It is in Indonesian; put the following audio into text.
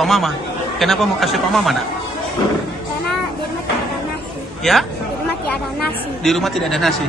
papa mama. Kenapa mau kasih papa mama, nak? Karena di rumah tidak ada nasi. Ya? Di rumah tidak ada nasi. Di rumah tidak ada nasi.